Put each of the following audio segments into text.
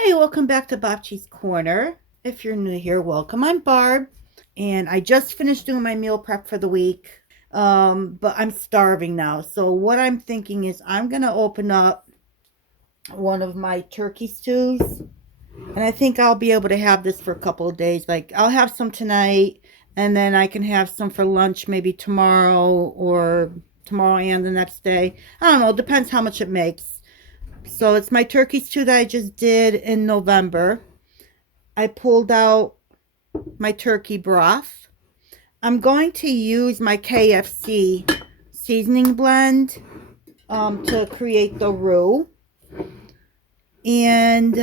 Hi, welcome back to Bobchi's Corner. If you're new here, welcome. I'm Barb, and I just finished doing my meal prep for the week. But I'm starving now. So what I'm thinking is I'm gonna open up one of my turkey stews, and I think I'll be able to have this for a couple of days. Like I'll have some tonight, and then I can have some for lunch maybe tomorrow or tomorrow and the next day. I don't know. Depends how much it makes. So it's my turkey stew that I just did in November. I pulled out my turkey broth. I'm going to use my KFC seasoning blend to create the roux. And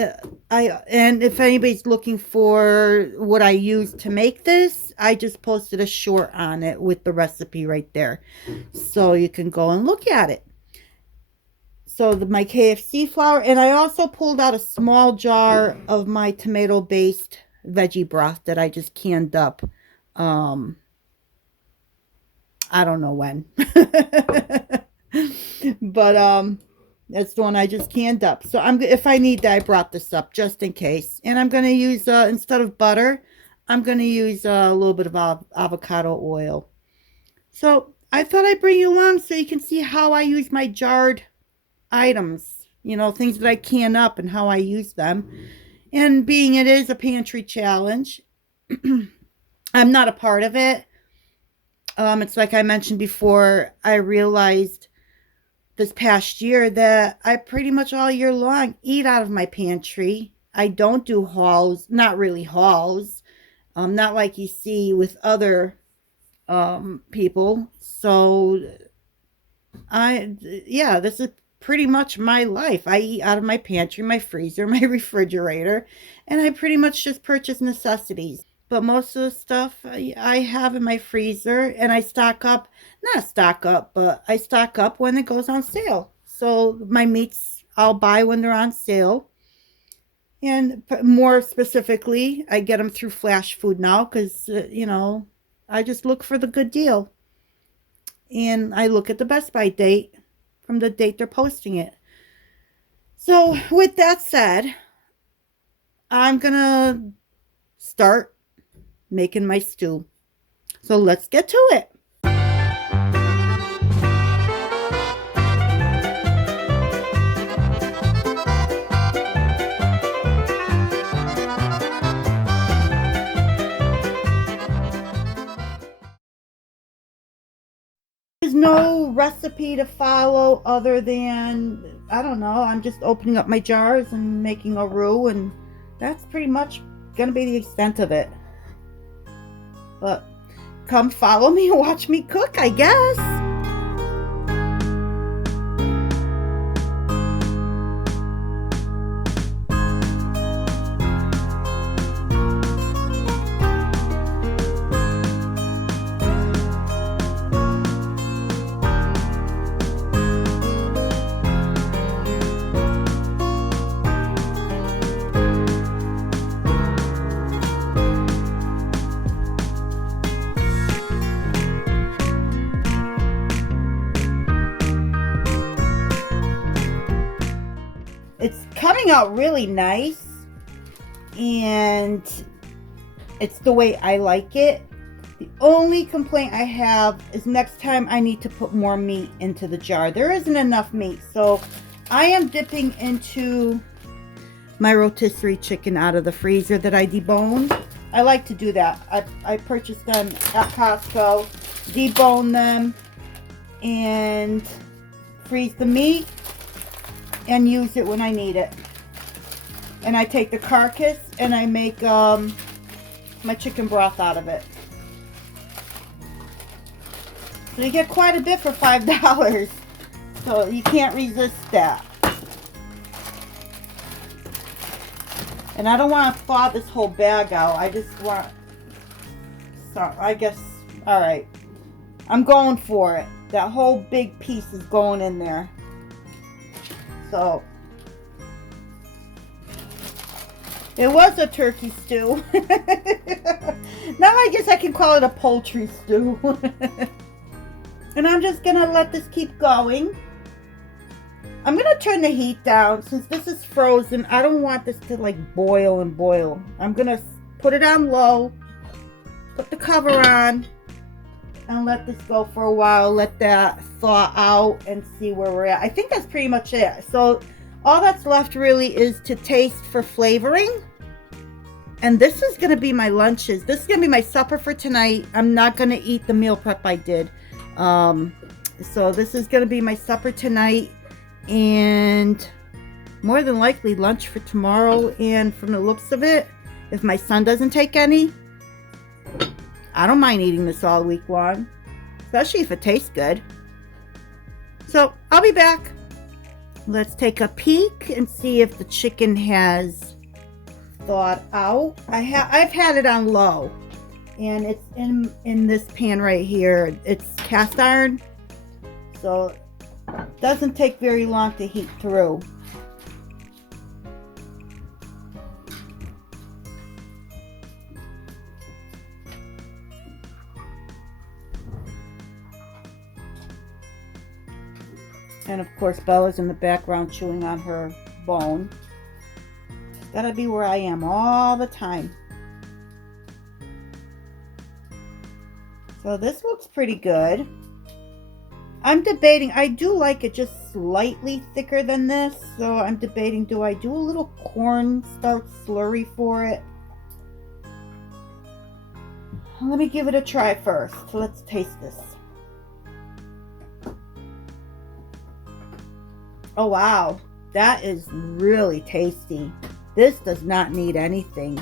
if anybody's looking for what I use to make this, I just posted a short on it with the recipe right there. So you can go and look at it. So my KFC flour, and I also pulled out a small jar of my tomato-based veggie broth that I just canned up. I don't know when. But that's the one I just canned up. So if I need that, I brought this up just in case. And I'm going to use instead of butter, I'm going to use a little bit of avocado oil. So I thought I'd bring you along so you can see how I use my jarred items, things that I can up and how I use them. And being it is a pantry challenge, I'm not a part of it. It's like I mentioned before, I realized this past year that I pretty much all year long eat out of my pantry. I don't do hauls, not really hauls, not like you see with other people. So this is pretty much my life. I eat out of my pantry, my freezer, my refrigerator, and I pretty much just purchase necessities. But most of the stuff I have in my freezer, and I not stock up, but I stock up when it goes on sale. So my meats I'll buy when they're on sale. And more specifically, I get them through Flash Food now because, I just look for the good deal. And I look at the Best By date from the date they're posting it. So with that said, I'm going to start making my stew. So let's get to it. There's no recipe to follow other than, I don't know, I'm just opening up my jars and making a roux, and that's pretty much going to be the extent of it. But come follow me and watch me cook, I guess. It's coming out really nice, and it's the way I like it. The only complaint I have is next time I need to put more meat into the jar. There isn't enough meat, so I am dipping into my rotisserie chicken out of the freezer that I deboned. I like to do that. I purchased them at Costco, debone them, and freeze the meat and use it when I need it. And I take the carcass and I make my chicken broth out of it. So you get quite a bit for $5. So you can't resist that. And I don't want to thaw this whole bag out. I just want, so I guess, alright. I'm going for it. That whole big piece is going in there. So, it was a turkey stew. Now I guess I can call it a poultry stew. And I'm just going to let this keep going. I'm going to turn the heat down. Since this is frozen, I don't want this to like boil and boil. I'm going to put it on low, put the cover on, and let this go for a while. Let that thaw out and see where we're at. I think that's pretty much it. So all that's left really is to taste for flavoring. And this is going to be my lunches. This is going to be my supper for tonight. I'm not going to eat the meal prep I did. So this is going to be my supper tonight. And more than likely lunch for tomorrow. And from the looks of it, if my son doesn't take any, I don't mind eating this all week long, especially if it tastes good. So I'll be back. Let's take a peek and see if the chicken has thawed out. I've had it on low, and it's in this pan right here. It's cast iron, so it doesn't take very long to heat through. And of course, Bella's in the background chewing on her bone. It's gotta be where I am all the time. So this looks pretty good. I'm debating, I do like it just slightly thicker than this. So I'm debating, do I do a little cornstarch slurry for it? Let me give it a try first. So let's taste this. Oh wow, that is really tasty. This does not need anything.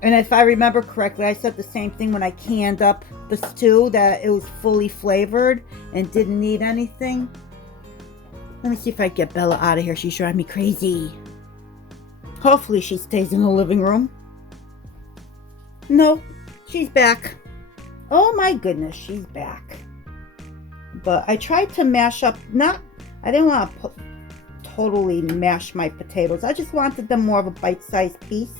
And if I remember correctly, I said the same thing when I canned up the stew, that it was fully flavored and didn't need anything. Let me see if I get Bella out of here. She's driving me crazy. Hopefully she stays in the living room. No, she's back. Oh my goodness, she's back. But I tried to mash up, I didn't want to totally mash my potatoes. I just wanted them more of a bite-sized piece.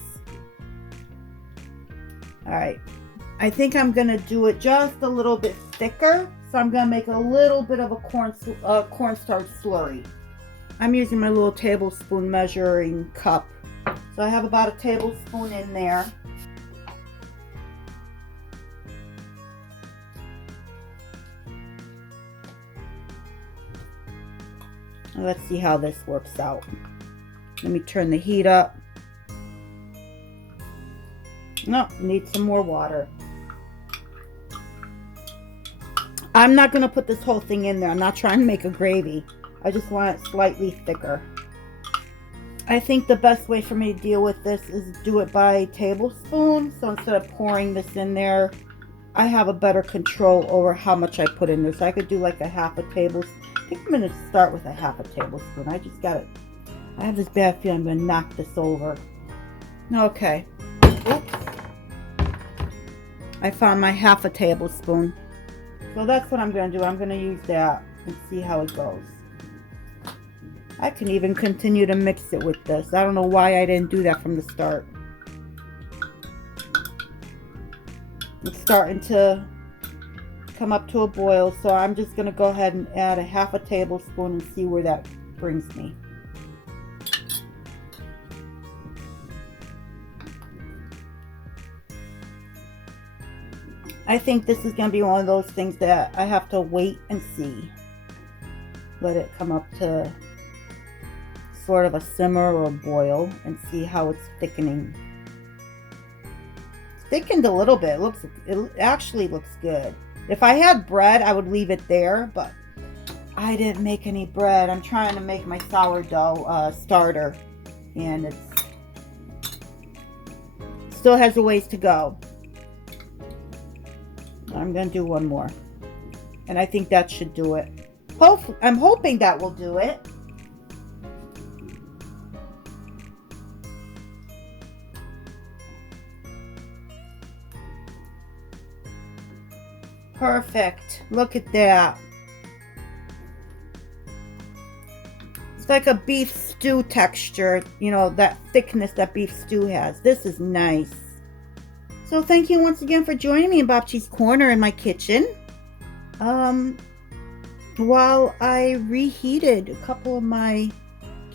All right. I think I'm going to do it just a little bit thicker. So I'm going to make a little bit of a cornstarch slurry. I'm using my little tablespoon measuring cup. So I have about a tablespoon in there. Let's see how this works out. Let me turn the heat up. No, need some more water. I'm not going to put this whole thing in there. I'm not trying to make a gravy. I just want it slightly thicker. I think the best way for me to deal with this is do it by tablespoon. So instead of pouring this in there, I have a better control over how much I put in there. So I could do like a half a tablespoon. I think I'm going to start with a half a tablespoon. I just got it. I have this bad feeling I'm going to knock this over. Okay. Oops. I found my half a tablespoon. So that's what I'm going to do. I'm going to use that and see how it goes. I can even continue to mix it with this. I don't know why I didn't do that from the start. It's starting to come up to a boil, so I'm just going to go ahead and add a half a tablespoon and see where that brings me. I think this is going to be one of those things that I have to wait and see. Let it come up to sort of a simmer or a boil and see how it's thickening. It's thickened a little bit. It actually looks good. If I had bread, I would leave it there, but I didn't make any bread. I'm trying to make my sourdough starter, and it still has a ways to go. I'm going to do one more, and I think that should do it. I'm hoping that will do it. Perfect. Look at that. It's like a beef stew texture, you know, that thickness that beef stew has. This is nice. So thank you once again for joining me in Bobchi's Corner in my kitchen. while I reheated a couple of my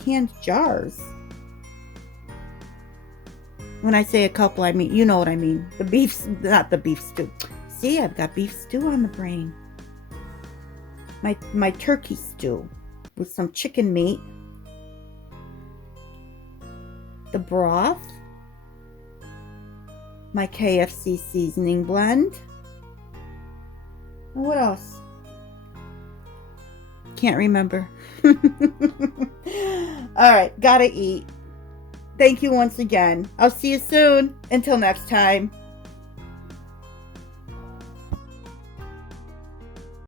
canned jars. When I say a couple, I mean, you know what I mean. The beef, not the beef stew. See, I've got beef stew on the brain. My turkey stew with some chicken meat. The broth. My KFC seasoning blend. And what else? Can't remember. All right, gotta eat. Thank you once again. I'll see you soon. Until next time.